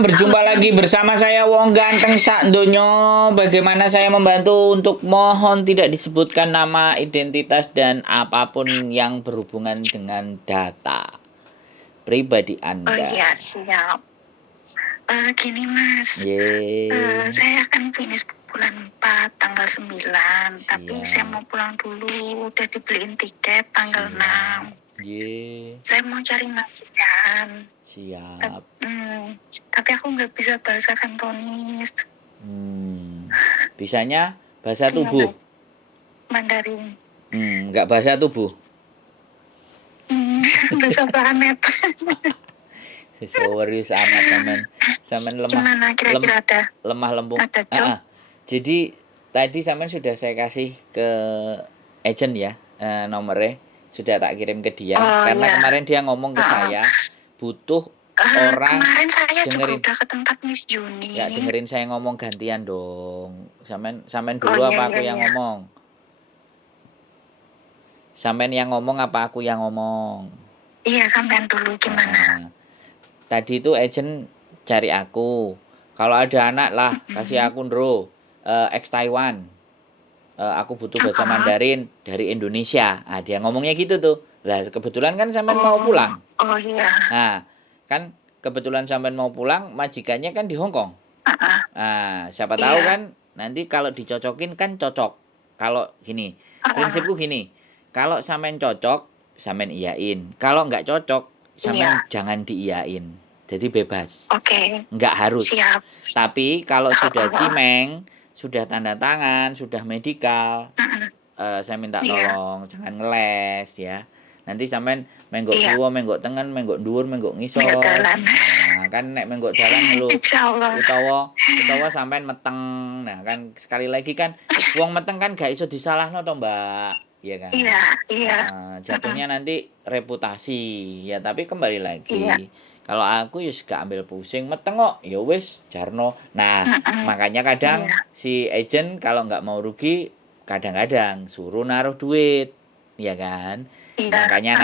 malam, berjumpa lagi bersama saya Wong Ganteng Sak Donya. Bagaimana saya membantu untuk mohon tidak disebutkan nama, identitas, dan apapun yang berhubungan dengan data pribadi Oh Anda. iya, siap. Gini Mas, Ye, saya akan finish bulan 4 tanggal 9, tapi saya siap, mau pulang dulu, udah dibeliin tiket tanggal siap. 6. Ye, Saya mau cari majikan, siap. tapi aku nggak bisa bahasa Kantonis, Bisanya bahasa cuma tubuh. Mandarin. Nggak bahasa tubuh. Bahasa planet. Serius amat sampean Gimana kira-kira lemah lembut. ada job? Jadi tadi sampean sudah saya kasih ke agent ya, nomornya sudah tak kirim ke dia Oh karena iya. kemarin dia ngomong ke saya butuh orang. Kemarin saya juga Dengerin, udah ke tempat Miss Juni. nggak dengerin saya ngomong gantian dong. Sampean Oh dulu iya apa iya aku yang iya. ngomong? Sampean yang ngomong apa aku yang ngomong? Iya, sampean dulu gimana? Tadi itu agent cari aku. Kalau ada anak lah, kasih aku ndro. Ex Taiwan. Aku butuh bahasa Mandarin dari Indonesia. Dia ngomongnya gitu tuh. Lah kebetulan kan sampean mau pulang. Oh iya. Nah, kan kebetulan sampean mau pulang, majikannya kan di Hong Kong. Siapa tahu kan nanti kalau dicocokin kan cocok. Kalau gini, prinsipku gini. Kalau sampean cocok, sampean iyain. Kalau nggak cocok, sampean jangan diiyain. Jadi bebas. Oke. Nggak harus. Siap. Tapi kalau sudah cimeng, sudah tanda tangan, sudah medikal, saya minta tolong jangan ngeles ya. Nanti sampean menggok kiwa, menggok tengen, menggok dhuwur, menggok ngisor. Nah, kan nek menggok dalan lho. Utawa sampean meteng. Nah, kan sekali lagi kan wong meteng kan gak iso disalahno to, Mbak. Iya kan? Iya. Jatuhnya nanti reputasi. Ya, tapi kembali lagi. Kalau aku ya gak ambil pusing, meteng kok, ya wis jarno. Nah, makanya kadang si agent kalau nggak mau rugi, kadang-kadang suruh naruh duit, ya kan? Makanya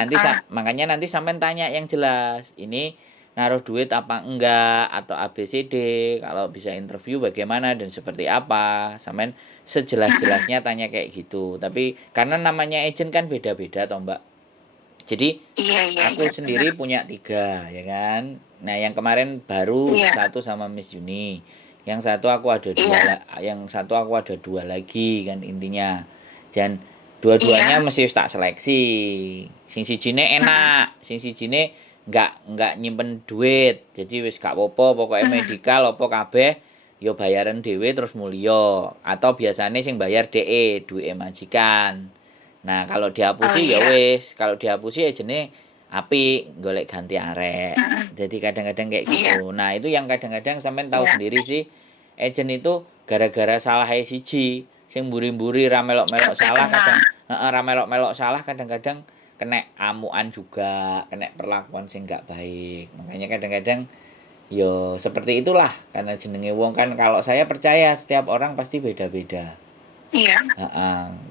nanti sampean tanya yang jelas. Ini naruh duit apa enggak atau ABCD, kalau bisa interview bagaimana dan seperti apa. Sampean sejelas-jelasnya tanya kayak gitu. Tapi karena namanya agent kan beda-beda toh, Mbak. Jadi aku sendiri punya 3 ya kan. Nah yang kemarin baru 1 sama Miss Juni. Yang satu aku ada 2 yang satu aku ada 2 lagi kan intinya. Dan dua-duanya mesti tak seleksi. Sing sijine enak, sing sijine enggak nyimpen duit. Jadi wis gak apa-apa pokoknya medikal apa kabeh yo bayaran dhewe terus mulya atau biasanya sing bayar DE duwe majikan. Nah, kalau dihapusi ya wis, kalau dihapusi ya jenis apik, golek ganti arek. Jadi kadang-kadang kayak gitu. Nah, itu yang kadang-kadang sampean tahu sendiri sih, agent itu gara-gara salah siji, sing mburi-mburi ra melok-melok salah kadang ra melok-melok salah kadang-kadang kena amukan juga, kena perlakuan sing gak baik. Makanya kadang-kadang yo seperti itulah karena jenenge wong kan kalau saya percaya setiap orang pasti beda-beda. Iya.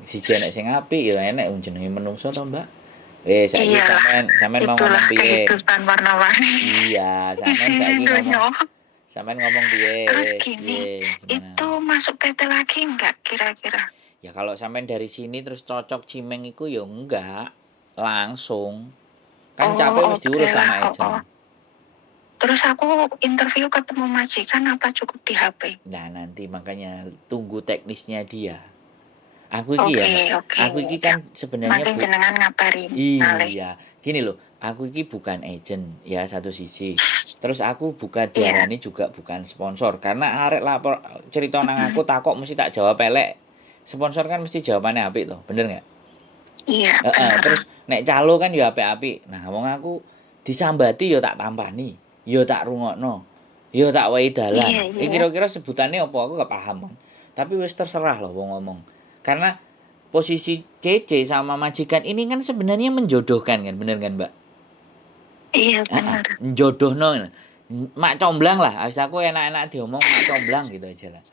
Siji enek sing apik ya enek wong jenenge menungso to, Mbak. Saiki sampean mau ngomong piye? Kehidupan warna-warni. Iya, sampean ngomong piye? Terus gini, itu masuk PT lagi enggak kira-kira? Ya kalau sampean dari sini terus cocok cimeng iku ya enggak, langsung. Kan capek wis diurus sama agent. Terus aku interview ketemu majikan apa cukup di HP? Nah, nanti makanya tunggu teknisnya dia. Aku iki kan sebenarnya jenengan ngabarin. Iya, gini loh, aku iki bukan agent ya satu sisi. Terus aku buka diarani juga bukan sponsor karena arek lapor cerita nang aku takok mesti tak jawab elek. Sponsor kan mesti jawabannya apik toh, bener nggak? Iya. Terus nek calo kan ya apik-apik. Nah, wong aku disambati ya tak tampani, ya tak rungokno, ya tak wae dalan. Kira-kira sebutannya apa aku gak paham. Tapi wis terserah loh wong ngomong. Karena posisi CC sama majikan ini kan sebenarnya menjodohkan kan, bener kan, Mbak? Iya, benar. Menjodohno. Mak comblang lah, habis aku enak-enak diomong mak comblang gitu aja lah.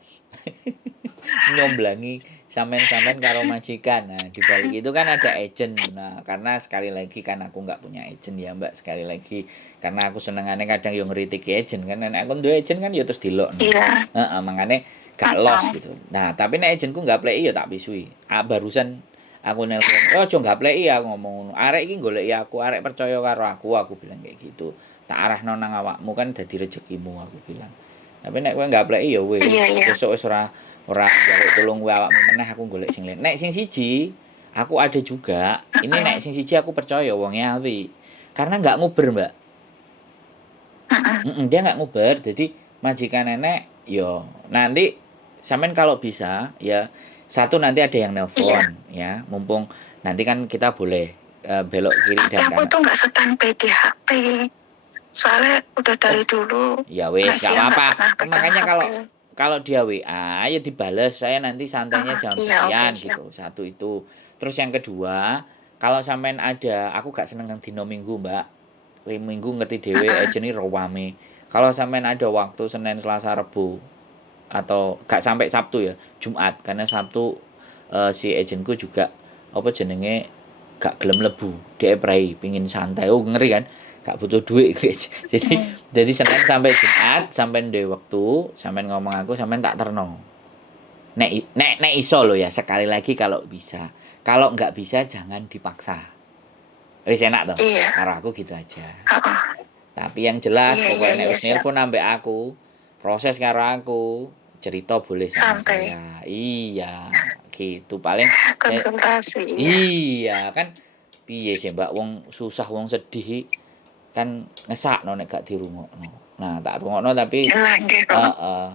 Nyomblangi sampean-sampean karo majikan. Nah, di balik itu kan ada agent. Nah, karena sekali lagi kan aku nggak punya agent ya, Mbak. Sekali lagi karena aku senengane kadang yo ngritiki agent kan. Nek aku duwe agent kan yo terus dilokno. Iya. Heeh, mangane gak los Heeh. gitu. Nah, tapi nek agentku nggak pleki ya tak pisui. Ah, barusan aku nelpon, "Oh, aja nggak pleki," aku ngomong ngono. "Arek iki goleki aku, arek percaya karo aku bilang kayak gitu. "Tak arahno nang awakmu kan dadi rezekimu," aku bilang. Tapi nek kowe nggak pleki ya Iya, wis, iya. sesuk wis ora njaluk tulung kowe awakmu meneh aku golek sing liyan. Nek sing siji aku ada juga, ini Heeh. nek sing siji aku percaya wonge apik. Karena nggak nguber, Mbak. Heeh. Dia nggak nguber, jadi majikan nenek, yo nanti sampean kalau bisa ya satu nanti ada yang Iya. nelpon ya, mumpung nanti kan kita boleh belok kiri Tapi dan aku kanan. tuh nggak standby di HP. Soalnya udah Oh, dari dulu ya wes nggak Asia nggak apa-apa. pernah pegang Makanya HP. kalau kalau dia WA ya dibales, saya nanti santainya jam Iya, oke, sekian siap. gitu. Satu itu. Terus yang kedua, kalau sampean ada, aku gak seneng dino Minggu, Mbak. Minggu ngerti dhewe Heeh. agent iki rame. Kalau sampean ada waktu Senin, Selasa, Rebo atau gak sampai Sabtu ya, Jumat karena Sabtu si agentku juga apa jenenge gak gelem lebu, dhek prei pingin santai. Oh, ngeri kan? Gak butuh duit. jadi Hmm. jadi Senin sampai Jumat sampean duwe wektu, sampean ngomong aku sampean tak terno. Nek iso lo ya sekali lagi kalau bisa. Kalau nggak bisa jangan dipaksa. Wis enak toh. Iya. Karo aku gitu aja. Heeh. Tapi yang jelas Iya, iya, pokoknya nek iya, wis siap. nelpon ambek aku, proses karo aku, cerita boleh sama Santai. saya. Iya, gitu. Paling Konsultasi, iya. iya kan piye sih Mbak wong susah wong sedih kan ngesakno nek gak dirungokno. Nah, tak rungokno tapi Lah, nggih kok. heeh,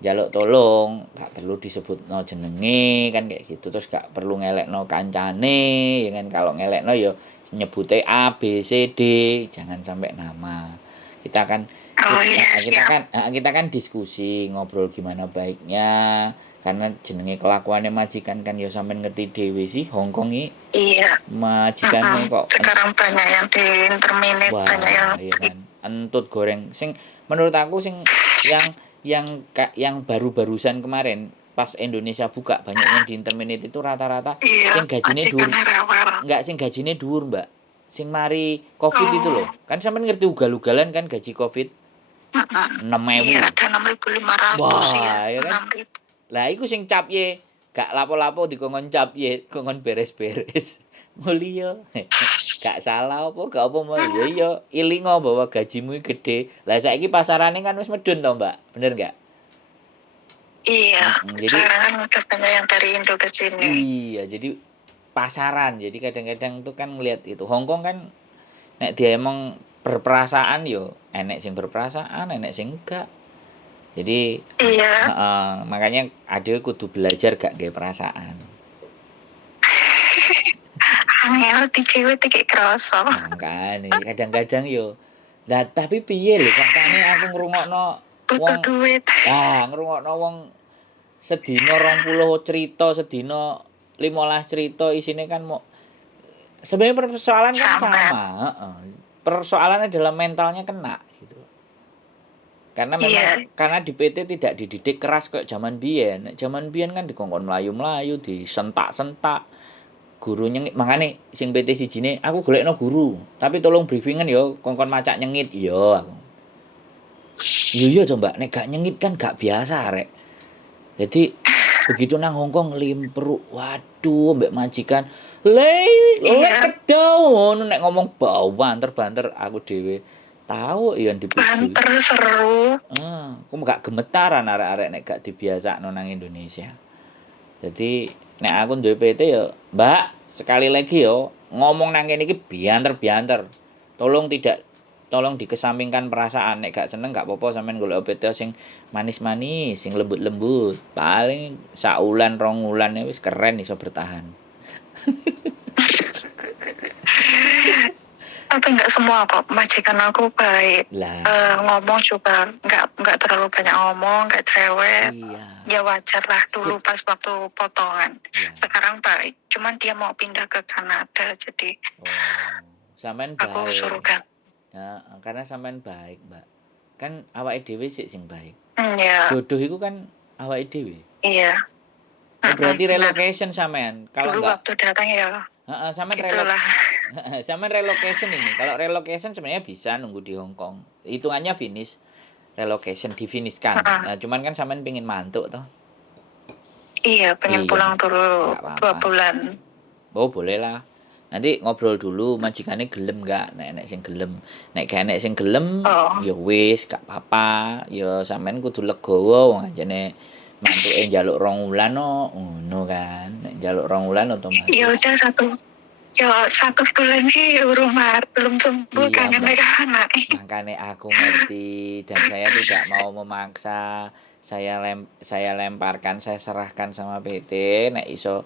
njaluk tolong, gak perlu disebutno jenenge kan kayak gitu. Terus gak perlu ngelekno kancane ya kan. Kalau ngelekno ya nyebute A, B, C, D, jangan sampai nama. Kita kan Oh iya, siap. kita kan diskusi, ngobrol gimana baiknya. Karena jenenge kelakuane majikan kan ya sampean ngerti dhewe sih Hongkong iki Iya. majikane kok Sekarang banyak yang di interminate, banyak yang wah, iya kan. Entut goreng. Sing menurut aku sing yang baru-barusan kemarin pas Indonesia buka banyak yang di interminate itu rata-rata iya, sing gajine majikan dhuwur. rewel. Enggak, sing gajine dhuwur, Mbak. Sing mari Covid itu Oh, loh. Kan sampean ngerti ugal-ugalan kan gaji Covid iya 6.000. ada 6.500, iya, Wah, ya kan. 6.000. Lah iku sing cap ye. Gak lapo-lapo dikongkon cap ye, kongkon beres-beres. Mulia. Gak salah apa gak apa mau ya iya ilingo bahwa gajimu gede. Lah saiki pasarane kan wis medun to, Mbak. Bener gak? Iya, Jadi sekarang kan udah banyak yang dari Indo ke sini. iya, jadi pasaran. Jadi kadang-kadang tuh kan ngelihat itu. Hongkong kan nek dia emang berperasaan yo enek sing berperasaan, enek sing enggak. Jadi Iya, makanya ade kudu belajar gak gawe perasaan. angel di cewek iki kroso. Makane kadang-kadang yo lah tapi piye lho faktane aku ngrungokno Butuh wong duit. ngrungokno wong sedina 20 cerita, sedina 15 cerita isine kan mau sebenarnya persoalan kan Sambat. sama, heeh. Persoalannya adalah mentalnya kena gitu. Karena memang Iya, karena di PT tidak dididik keras kayak zaman biyen. Nek zaman biyen kan dikongkon mlayu-mlayu, disentak-sentak. Guru nyengit makane sing PT sijine aku golekno guru, tapi tolong briefingan yo kongkon macak nyengit. Iya aku. Iya to, Mbak, nek gak nyengit kan gak biasa rek. Jadi begitu nang Hongkong limpruk, waduh mbek majikan, iya. kedaun nek ngomong bau banter-banter aku dhewe. Tahu ya dipuji. Banter seru. Aku gak gemetaran arek-arek nek gak dibiasakno nang Indonesia. Jadi nek aku duwe PT ya, Mbak, sekali lagi yo ngomong nang kene iki bianter-bianter. Tolong dikesampingkan perasaan. Nek gak seneng gak apa-apa sampean golek PT sing manis-manis, sing lembut-lembut. Paling saulan rong wulan wis keren iso bertahan. Tapi nggak semua kok, majikan aku baik. Lah, Ngomong juga nggak terlalu banyak ngomong, nggak cerewet. iya. Ya wajar lah dulu Sip. pas waktu potongan. Ya. Sekarang baik. Cuman dia mau pindah ke Kanada, jadi Sampean aku suruh baik. ganti. Karena sampean baik, Mbak. Kan awake dhewe sik sing baik. Ya. Jodoh itu kan awake dhewe. Iya. Oh, berarti Benar. relocation sampean. Kalau Dulu enggak waktu datang ya sampean gitulah. sampean relocation ini. Kalau relocation sebenarnya bisa nunggu di Hong Kong. Hitungannya finish. Relocation difinishkan. Heeh. Nah, cuman kan sampean pengin mantuk toh. Iya, pengen Iya, pulang dulu nggak 2 apa-apa. bulan. Oh, boleh lah. Nanti ngobrol dulu majikane gelem nggak? Nek sing gelem. Nek gak nek sing gelem Oh. ya wis gak apa-apa. Ya sampean kudu legowo wong anjene mantuke njaluk 2 wulan no, ngono kan. Nek njaluk 2 wulan Ya otomatis. udah 1 bulan sih rumah belum sembuh Iya, kangen Mbak. sama anak. Makanya aku ngerti dan saya tidak mau memaksa. Saya lemparkan, saya serahkan sama PT. Nek iso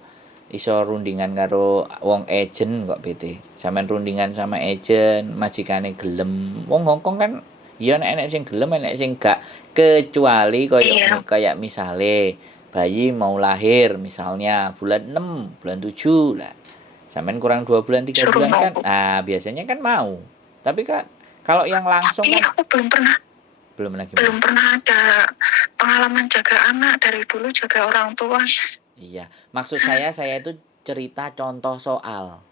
rundingan karo wong agent kok PT. Sampeyan rundingan sama agent, majikane gelem. Wong Hongkong kan ya nek sing gelem nek sing gak, kecuali Iya. kayak misale bayi mau lahir misalnya bulan 6, bulan 7 lah. Sampeyan kurang 2 bulan 3 Suruh bulan kan. mau. Nah, biasanya kan mau. Tapi kan kalau yang langsung Tapi kan aku belum lagi pernah ada pengalaman jaga anak, dari dulu jaga orang tua. Iya, maksud saya itu cerita contoh soal.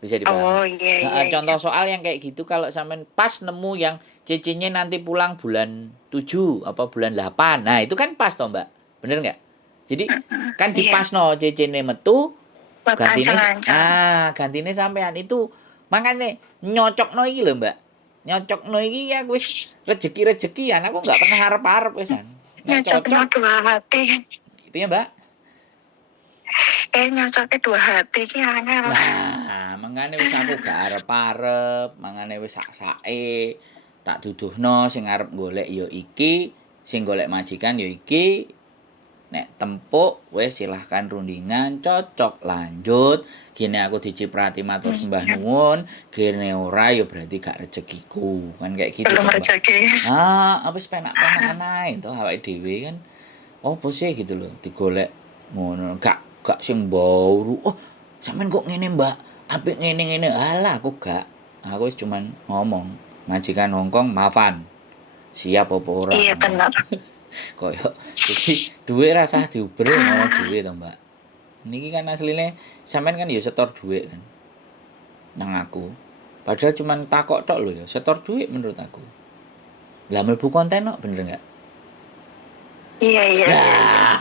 Bisa Oh, dipahami? iya. Contoh soal yang kayak gitu kalau sampean pas nemu yang cicinya nanti pulang bulan 7 apa bulan 8. Nah, itu kan pas toh, Mbak. Bener nggak? Jadi kan Iya. dipasno cicine metu Buat gantine ancang-ancang. gantine sampean itu makanya nyocokno iki lho, Mbak. Nyocokno iki ya wis rezeki-rezekian. Aku nggak pernah harap-harap wisan. Nek Nyocoknya cocok 2 hati. itu ya, Mbak. Nyocoknya 2 hati ki angel. Nah, mangane wis aku gak arep-arep, mangane wis sak-sake tak duduhno sing arep golek ya iki, sing golek majikan ya iki. Nek tempuk wis silahkan rundingan, cocok lanjut. Gene aku diciprati matur sembah nuwun, gene ora ya berarti gak rezekiku. Kan kayak gitu Belum toh, Mbak. rezeki. Wis penak-penak ae to awake dhewe kan. Opo sih gitu loh digolek ngono. Gak sing mburu. Oh, sampean kok ngene, Mbak? Apik ngene-ngene. Alah, aku gak. Aku wis cuman ngomong, majikan Hongkong maafan. Siap apa ora? Iya benar. Koyo iki dhuwit ra sah diuber ngono dhewe to, Mbak. Niki kan asline sampean kan ya setor dhuwit kan. Nang aku. Padahal cuman takok tok lho ya, setor dhuwit menurut aku. Lah mlebu konten kok bener enggak? Iya. Nah,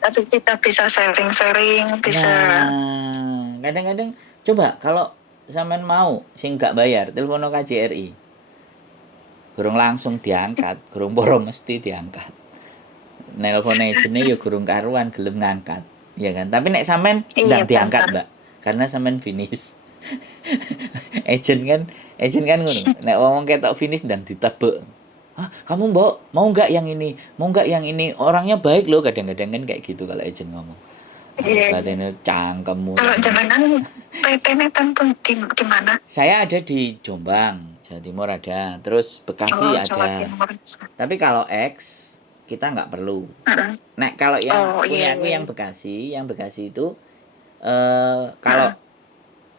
Tapi kita bisa sharing-sharing, bisa. Nah, kadang-kadang coba kalau sampean mau sing gak bayar, telepono KJRI. Gurung langsung diangkat, gurung poro mesti diangkat. Nelpon agene ya gurung karuan gelem ngangkat, ya kan. Tapi nek sampean ndang diangkat, Mbak. Karena sampean finish. agent kan ngono. Nek wong ketok finish ndang ditebek. "Hah, kamu mau nggak yang ini? Mau nggak yang ini? Orangnya baik loh." Kadang-kadang kan kayak gitu kalau agent ngomong. Iya. Batene cangkemmu. Kalau jenengan PT-nya tempung di mana? Saya ada di Jombang, Jawa Timur ada. Terus Bekasi Jawa ada. Timur. Tapi kalau X kita nggak perlu. Nek kalau yang punya aku yang Bekasi itu kalau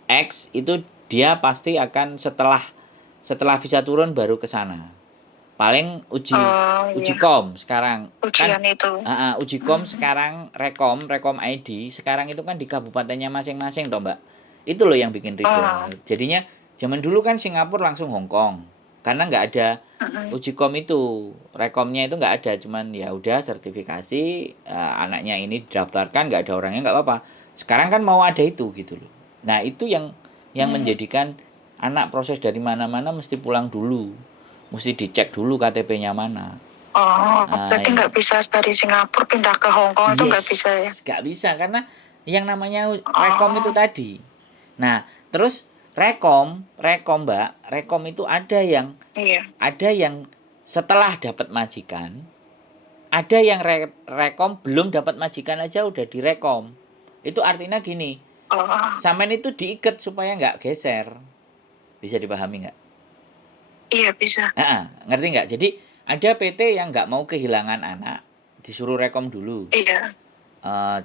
X itu dia pasti akan setelah visa turun baru ke sana. Paling uji kom sekarang ujian kan itu. Uji kom sekarang rekom ID sekarang itu kan di kabupatennya masing-masing toh, Mbak. Itu loh yang bikin ribet. Jadinya zaman dulu kan Singapura langsung Hong Kong. Karena nggak ada uji kom itu, rekomnya itu nggak ada, cuman ya udah sertifikasi anaknya ini didaftarkan, nggak ada orangnya nggak apa-apa. Sekarang kan mau ada itu gitu loh. Nah itu yang menjadikan anak proses dari mana-mana mesti pulang dulu, mesti dicek dulu KTP-nya mana. Berarti nggak bisa dari Singapura pindah ke Hong Kong itu nggak bisa ya? Nggak bisa karena yang namanya rekom itu tadi. Nah terus rekom Mbak, rekom itu ada yang setelah dapat majikan, ada yang rekom belum dapat majikan aja udah direkom. Itu artinya gini, sampean itu diikat supaya nggak geser. Bisa dipahami nggak? Iya bisa. Ngerti nggak? Jadi ada PT yang nggak mau kehilangan anak, disuruh rekom dulu. Iya.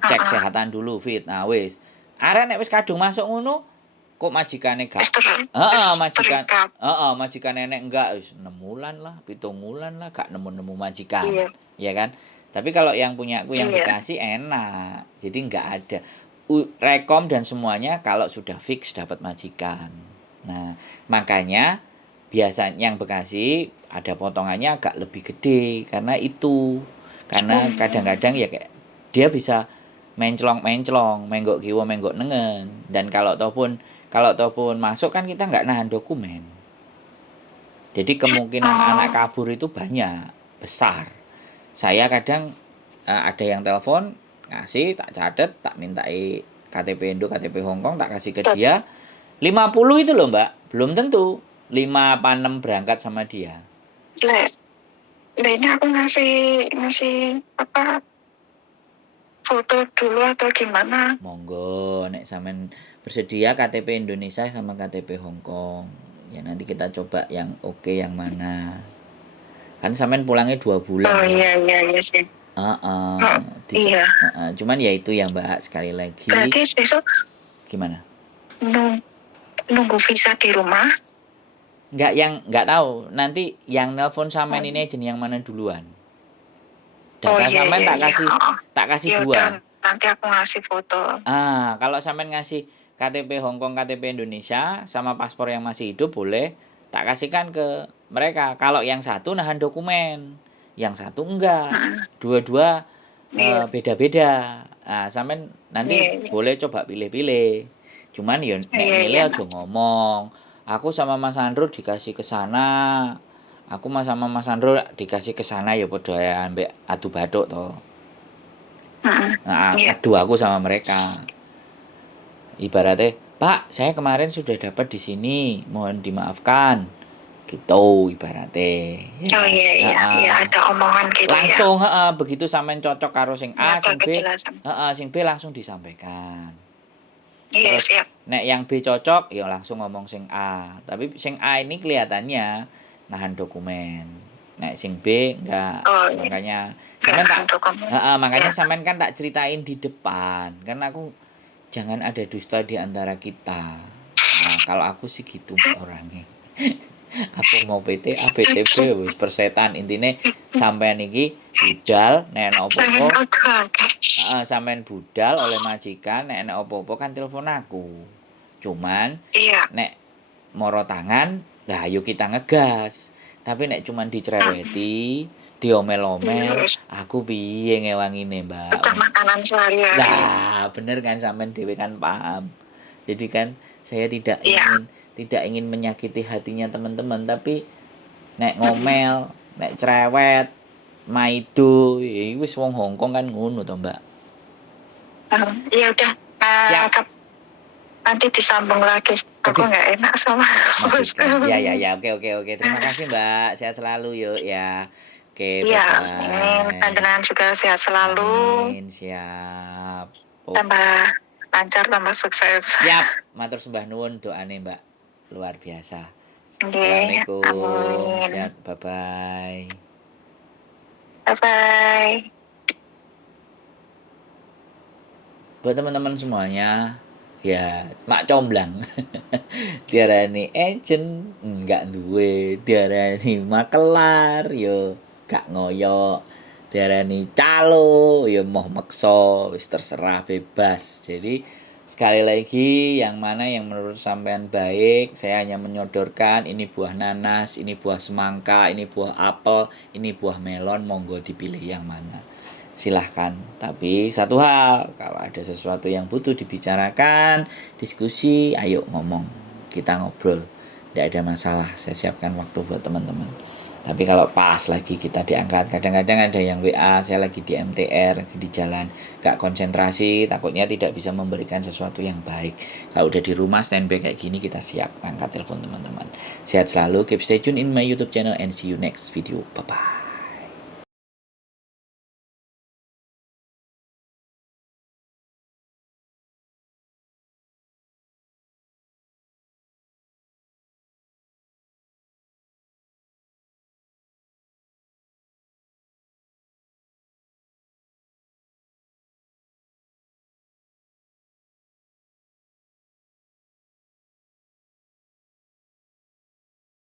Cek kesehatan dulu fit. Nah wis. Arek nek wis kadung masuk ngono, kok majikane gak? Majikan nenek enggak wis 6 wulan lah, 7 wulan lah gak nemu-nemu majikan. Iya kan? Tapi kalau yang punyaku yang Iya. Bekasi enak. Jadi nggak ada rekom dan semuanya kalau sudah fix dapat majikan. Nah, makanya biasanya yang Bekasi ada potongannya agak lebih gede karena itu. Karena kadang-kadang ya kayak dia bisa menclong-menclong, menggok kiwa, menggok nengen. Dan kalau ataupun masuk kan kita nggak nahan dokumen. Jadi kemungkinan anak kabur itu banyak, besar. Saya kadang ada yang telepon, ngasih, tak catet, tak mintai KTP Indo, KTP Hongkong, tak kasih ke dia. 50 itu loh Mbak, belum tentu 5 apa 6 berangkat sama dia. Ini aku ngasih apa foto dulu atau gimana? Monggo, nek sampean bersedia KTP Indonesia sama KTP Hongkong. Ya nanti kita coba yang oke yang mana. Kan sampean pulangnya 2 bulan. Oh iya sih. Iya. Cuman ya itu ya Mbak, sekali lagi. Berarti besok Gimana? Nunggu visa di rumah? Nggak tahu. Nanti yang nelpon sampean ini agent yang mana duluan. Data iya, sampean iya, tak kasih ya 2. udah, nanti aku ngasih foto. Kalau sampean ngasih KTP Hongkong, KTP Indonesia sama paspor yang masih hidup boleh tak kasihkan ke mereka. Kalau yang satu nahan dokumen, yang satu enggak. Dua-dua beda-beda. Nah, sampean nanti boleh coba pilih-pilih. Cuman ya nek milih aja ngomong. Aku sama Mas Andro dikasih ke sana. Aku sama Mas Andro dikasih ke sana ya padha ambek adu bathuk to. Adu aku sama mereka. Ibaratnya, Pak, saya kemarin sudah dapat di sini, mohon dimaafkan. Gitu ibaratnya. Ya. Oh iya, ada omongan gitu langsung, ya. Begitu sampean cocok karo sing A, sing B, sing B langsung disampaikan. Iya, siap. Nek yang B cocok, ya langsung ngomong sing A. Tapi sing A ini kelihatannya nahan dokumen. Nek sing B enggak. Makanya makanya sampean kan tak ceritain di depan. Karena aku jangan ada dusta di antara kita. Nah, kalau aku sih gitu orangnya. Aku mau PT, ABTB wis persetan intine sampean iki budal nek ana opo-opo. Sampean budal oleh majikan nek ana opo-opo kan telepon aku. Cuman nek moro tangan, lah ayo kita ngegas. Tapi nek cuman dicereweti, diomel-omel, aku piye ngewangine, Mbak? Makanan sehari-hari. Lah, bener kan sampean dhewe kan paham. Jadi kan saya tidak ingin menyakiti hatinya teman-teman, tapi nek ngomel, nek cerewet, maido, ya wis wong Hongkong kan ngono to, Mbak. Ya udah. Siap. Nanti disambung lagi. Aku nggak enak sama bosku. Ya. Oke. Terima kasih, Mbak. Sehat selalu yuk ya. Oke, bye-bye. Panjenengan juga sehat selalu. Amin, siap. Tambah lancar, tambah sukses. Siap. Matur sembah nuwun doane, Mbak. Luar biasa. Assalamualaikum. Sehat. Bye-bye. Bye-bye. Buat teman-teman semuanya, ya mak comblang. Diarani agent enggak duwe, diarani makelar yo gak ngoyo, diarani calo yo moh meksa, wis terserah bebas. Jadi sekali lagi yang mana yang menurut sampean baik, saya hanya menyodorkan ini buah nanas, ini buah semangka, ini buah apel, ini buah melon, monggo dipilih yang mana. Silahkan, tapi satu hal, kalau ada sesuatu yang butuh dibicarakan, diskusi, ayo ngomong, kita ngobrol, tidak ada masalah, saya siapkan waktu buat teman-teman. Tapi kalau pas lagi kita diangkat, kadang-kadang ada yang WA, saya lagi di MTR, lagi di jalan, gak konsentrasi, takutnya tidak bisa memberikan sesuatu yang baik. Kalau udah di rumah standby kayak gini, kita siap angkat telepon teman-teman. Sehat selalu, keep stay tune in my YouTube channel and see you next video, bye-bye.